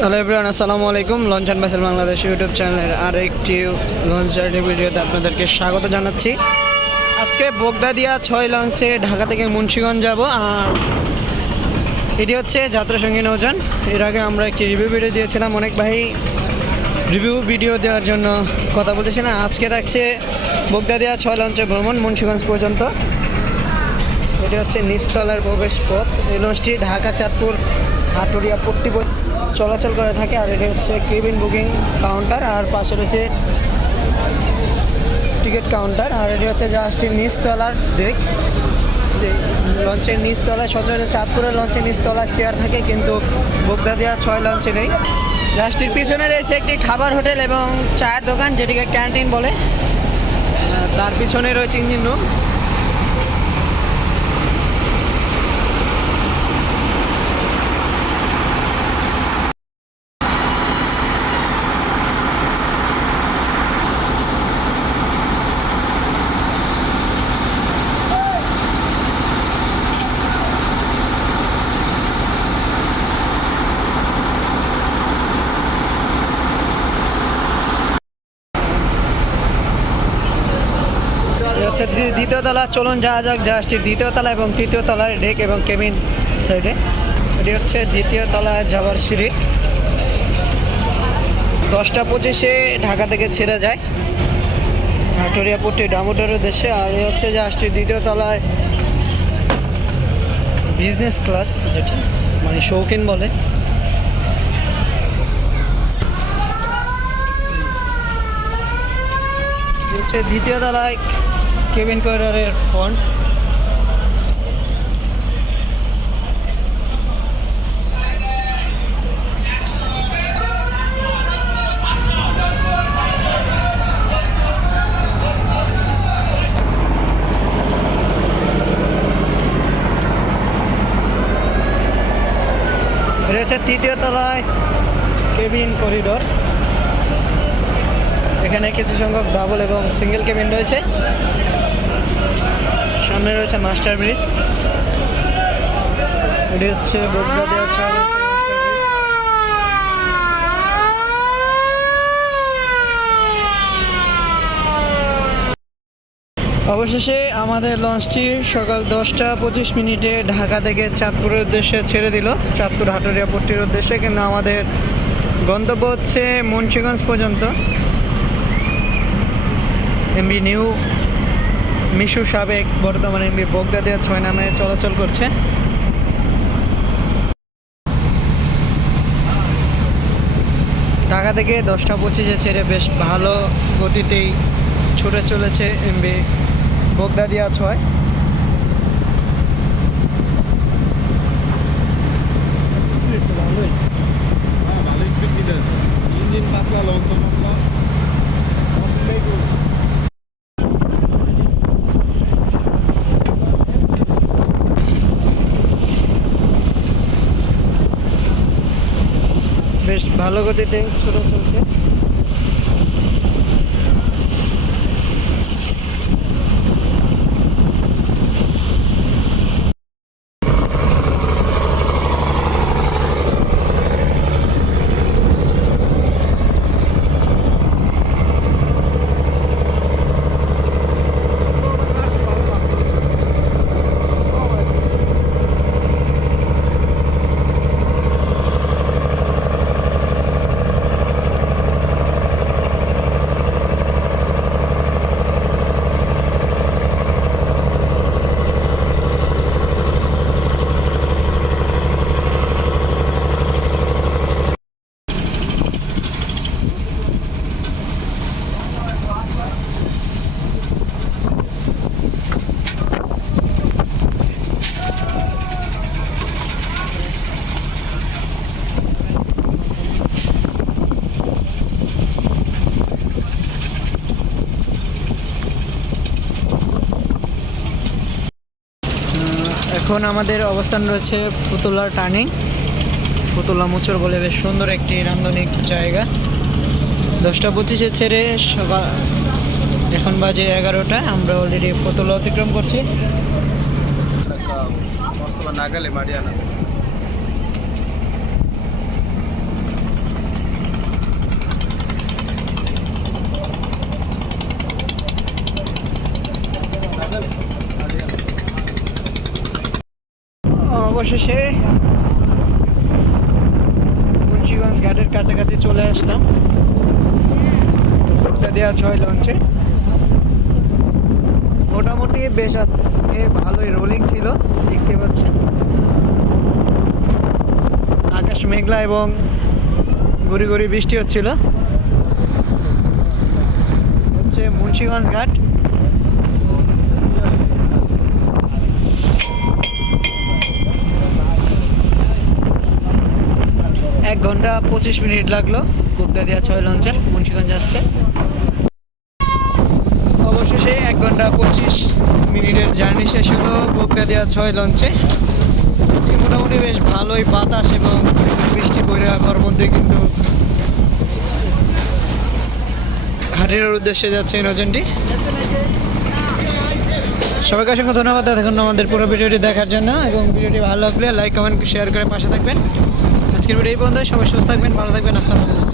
Hello everyone আসসালামু আলাইকুম launch and vessel Bangladesh YouTube চ্যানেলের আর একটি লঞ্চ জার্নি ভিডিওতে আপনাদেরকে স্বাগত জানাচ্ছি। আজকে বগদাদিয়া ছয় লঞ্চে ঢাকা থেকে মুন্সিগঞ্জ যাব। আর এটি হচ্ছে যাত্রা সঙ্গী নৌযান। এর আগে আমরা একটি রিভিউ ভিডিও দিয়েছিলাম। অনেক ভাই রিভিউ ভিডিও দেওয়ার জন্য কথা বলতেছিলেন আজকে থাকছে বগদাদিয়া ছয় লঞ্চে ভ্রমণ মুন্সিগঞ্জ পর্যন্ত। এটি হচ্ছে নিচতলার প্রবেশ পথ। এই লঞ্চটি ঢাকা চাঁদপুর হাটুরিয়া পট্টি চলাচল করে থাকে আর এটি হচ্ছে কেবিন বুকিং কাউন্টার আর পাশে রয়েছে টিকিট কাউন্টার আর এটি হচ্ছে জাহাজটির নিচতলার ডেক লঞ্চের নিচতলায় সচরাচর চাঁদপুরের লঞ্চের নিচতলার চেয়ার থাকে কিন্তু বগদাদিয়া ছয় লঞ্চে নেই। জাহাজটির পিছনে রয়েছে একটি খাবার হোটেল এবং চায়ের দোকান যেটিকে ক্যান্টিন বলে। তার পিছনে রয়েছে ইঞ্জিন রুম। হচ্ছে দ্বি- দ্বিতীয় তলা। চলুন যাওয়া যাক জাহাজটির দ্বিতীয় তলা এবং তৃতীয় তলায় ডেক এবং কেবিন সাইডে এটি হচ্ছে দ্বিতীয় তলায় যাওয়ার সিঁড়ি। দশটা পঁচিশে ঢাকা থেকে ছেড়ে যায়। হাটুরিয়াপুরটি ডামোটার দেশে আর এ হচ্ছে জাহাজটির দ্বিতীয় তলায় বিজনেস ক্লাস যেটি মানে শৌখিন বলে। হচ্ছে দ্বিতীয় তলায় কেবিন কোয়ারারের ফন্ট হচ্ছে তৃতীয় তলায় কেবিন করিডোর এখানে কিছু সংখ্যক ডাবল এবং সিঙ্গেল কেবিন রয়েছে। সামনে রয়েছে মাস্টার ব্রিজ এটি হচ্ছে অবশেষে আমাদের লঞ্চটি সকাল দশটা পঁচিশ মিনিটে ঢাকা থেকে চাঁদপুরের উদ্দেশ্যে ছেড়ে দিল। চাঁদপুর হাটুরিয়া পট্টির উদ্দেশ্যে, কিন্তু আমাদের গন্তব্য হচ্ছে মুন্সিগঞ্জ পর্যন্ত। এমবি নিউ মিশু সাবেক বর্তমানে এমবি বগদাদিয়া ছয় নামে চলাচল করছে। ঢাকা থেকে দশটা পঁচিশে ছেড়ে বেশ ভালো গতিতেই ছুটে চলেছে এমবি বগদাদিয়া ছয়। ভালোই। হ্যাঁ ভালোই স্পিড দিতে ইঞ্জিন পাতলা সবটাই good। বেশ ভালো গতিতে শুরু চলছে। এখন আমাদের অবস্থান রয়েছে ফুতুলা টার্নিং। ফুতুলা মুচর বলে বেশ সুন্দর একটি নান্দনিক জায়গা। দশটা পঁচিশে ছেড়ে সকাল এখন বাজে এগারোটা, আমরা অলরেডি ফুতুলা অতিক্রম করছি। অবশেষে মুন্সিগঞ্জ ঘাটের কাছাকাছি চলে আসলাম। দেওয়া ছয় লঞ্চে মোটামুটি বেশ আছে ভালোই রোলিং ছিল, দেখতে পাচ্ছেন। আকাশ মেঘলা এবং গড়ি গড়ি বৃষ্টি হচ্ছিল। হচ্ছে মুন্সিগঞ্জ ঘাট। ঘণ্টা পঁচিশ মিনিট লাগল। দেওয়া ছয় লঞ্চে, মুন্সিগঞ্জ আসতে। অবশেষে এক ঘণ্টা পঁচিশ মিনিটের জার্নি শেষ হলো দেওয়া ছয় লঞ্চে। আজকে মোটামুটি বেশ ভালোই বাতাস এবং বৃষ্টি পড়ে হওয়ার মধ্যে কিন্তু হাটির উদ্দেশ্যে যাচ্ছে এই নৌযানটি সবাইকে অসংখ্য ধন্যবাদ। দেখুন আমাদের পুরো ভিডিওটি দেখার জন্য এবং ভিডিওটি ভালো লাগলে লাইক, কমেন্ট শেয়ার করে পাশে থাকবেন। আজকের ভিডিও এই পর্যন্ত সবাই সুস্থ থাকবেন ভালো থাকবেন। আসসালামু